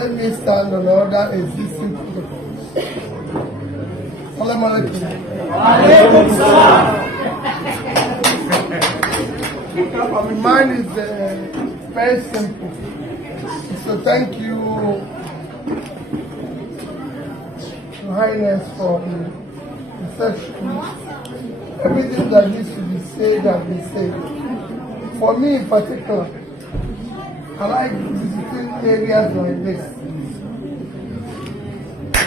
let me stand on other existing protocols. Salam alaikum. Alaikum salam. Mine is very simple. So thank you, Your Highness, for the reception. Everything that needs to be said has been said. For me in particular, I like visiting areas like this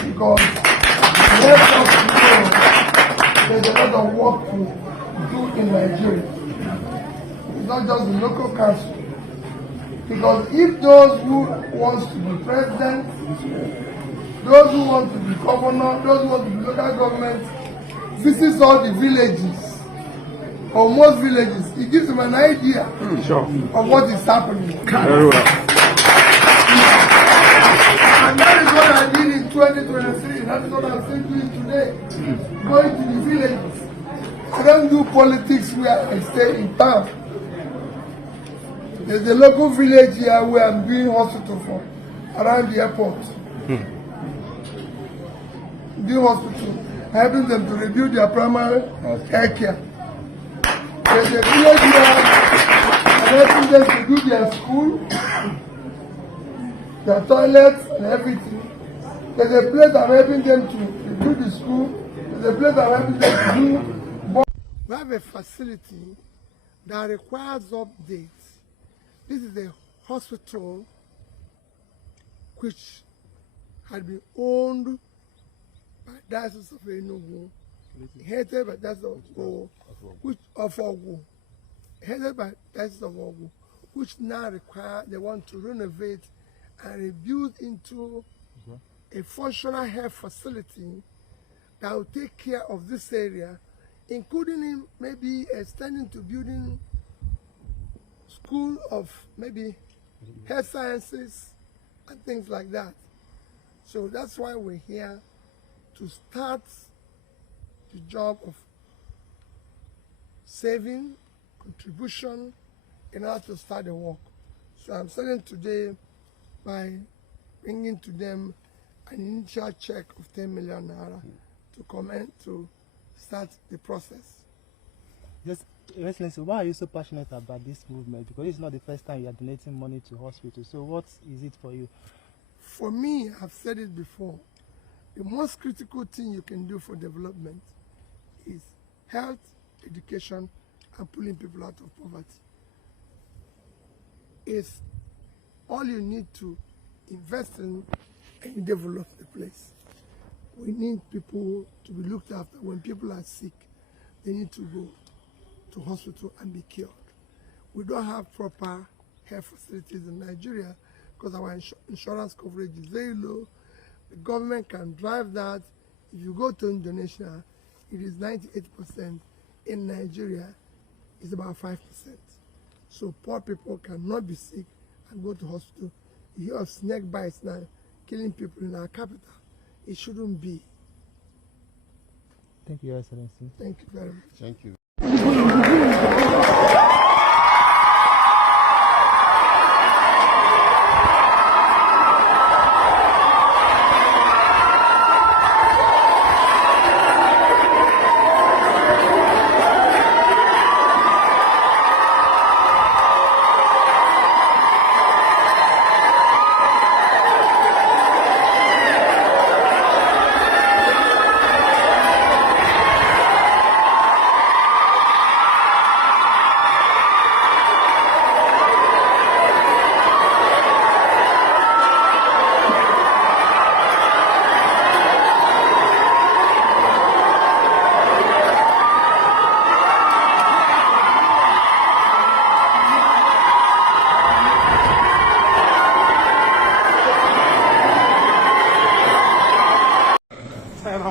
because there's a lot of work to do in Nigeria. It's not just the local council. Because if those who want to be president, those who want to be governor, those who want to be local government, visits all the villages, or most villages, it gives them an idea of what is happening. Very well. And that is what I did in 2023. That is what I'm still doing today. Going to the villages. I don't do politics where I stay in town. There's a local village here where I'm doing hospital for, around the airport. Doing hospital, helping them to review their primary health care. There's a village here, I'm helping them to do their school, their toilets and everything. There's a place I'm helping them to review the school. There's a place I'm helping them to do. We have a facility that requires updates. This is a hospital which had been owned by Diocese of Enugu, headed by Diocese of Ogu, headed by Diocese of Ogu, which now require, they want to renovate and rebuild into a functional health facility that will take care of this area, including maybe extending to building school of maybe health sciences and things like that. So that's why we're here to start the job of saving, contribution in order to start the work. So I'm starting today by bringing to them an initial check of 10 million naira to comment to start the process. Yes, Your Excellency, why are you so passionate about this movement? Because it's not the first time you are donating money to hospitals. So what is it for you? For me, I've said it before, the most critical thing you can do for development is health, education, and pulling people out of poverty. It's all you need to invest in and develop the place. We need people to be looked after. When people are sick, they need to go to hospital and be cured. We don't have proper health facilities in Nigeria because our insurance coverage is very low. The government can drive that. If you go to Indonesia, it is 98%. In Nigeria, it's about 5%. So poor people cannot be sick and go to hospital. You hear of snake bites now killing people in our capital. It shouldn't be. Thank you, Your Excellency. Thank you very much. Thank you.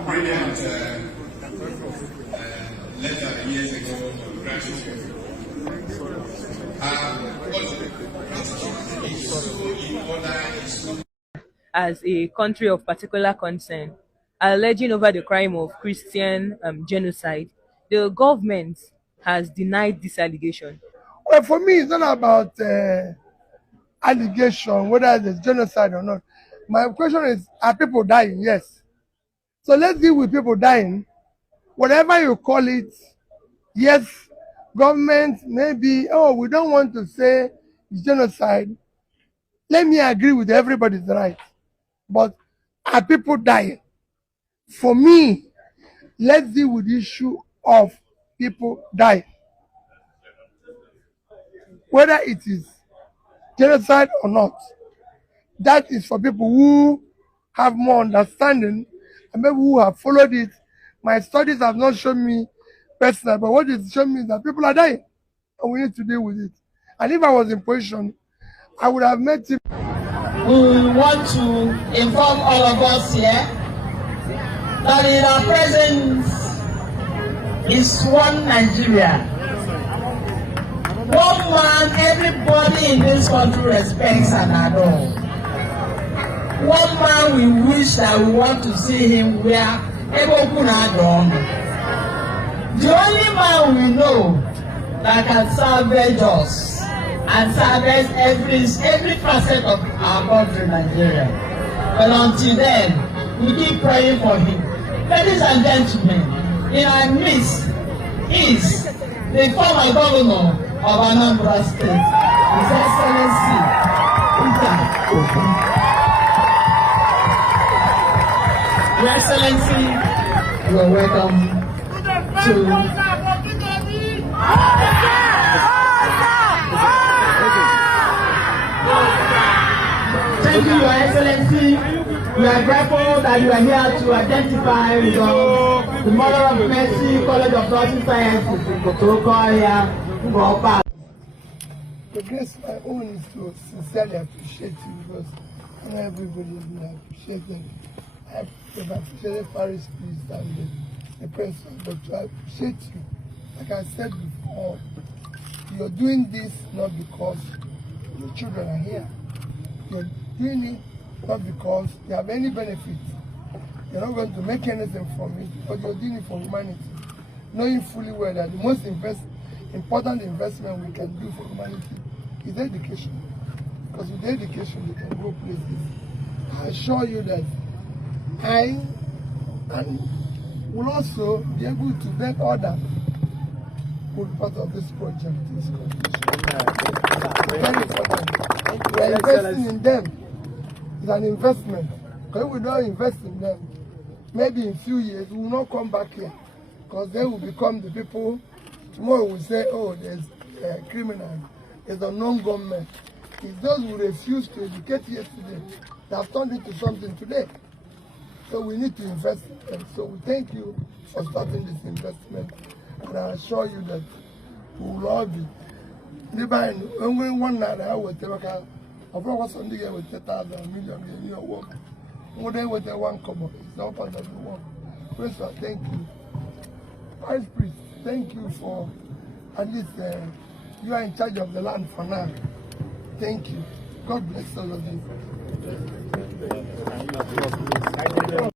Brilliant letter years ago of gratitude. But gratitude is so important. As a country of particular concern, alleging over the crime of Christian genocide, the government has denied this allegation. Well, for me, it's not about allegation, whether it's genocide or not. My question is, are people dying? Yes. So let's deal with people dying. Whatever you call it, yes, government maybe, oh, we don't want to say genocide. Let me agree with everybody's right. But are people dying? For me, let's deal with the issue of people dying. Whether it is genocide or not, that is for people who have more understanding and maybe who have followed it. My studies have not shown me personal, but what it's shown me is that people are dying and we need to deal with it. And if I was in position, I would have met him. We want to inform all of us here that in our presence is one Nigeria. One man everybody in this country respects and adores. One man we wish that we want to see him where Ebokuna done. The only man we know that can salvage us and salvage every facet of our country, Nigeria. But until then, we keep praying for him. Ladies and gentlemen, in our midst is the former governor of Anambra State, His Excellency Peter Obi. Your Excellency, you are welcome to Thank you, Your Excellency. We are grateful that you are here to identify with us, the Mother of Mercy College of Nursing Sciences in Kotoko here, Ngopa. The grace my own is to sincerely appreciate you because not everybody will appreciate them. I've appreciated Paris Priest and the President, but to appreciate you, like I said before, you're doing this not because your children are here. You're doing it not because you have any benefit. You're not going to make anything from it, but you're doing it for humanity. Knowing fully well that the most important investment we can do for humanity is education. Because with education, you can go places. I assure you that I will also be able to beg others who be part of this project. This very important. We are investing in them. It's an investment. Because if we don't invest in them, maybe in a few years we will not come back here. Because they will become the people. Tomorrow we'll say, oh, there's a criminal, there's a non-government. It's those who refused to educate yesterday that have turned into something today. So we need to invest in them. So we thank you for starting this investment. And I assure you that we will all be. Only one night I will tell you, I've always Sunday here with 10,000 million in your work. More than with the one common. It's not part of the work. First of all, thank you. Vice Priest, thank you for at least you are in charge of the land for now. Thank you. God bless all of you.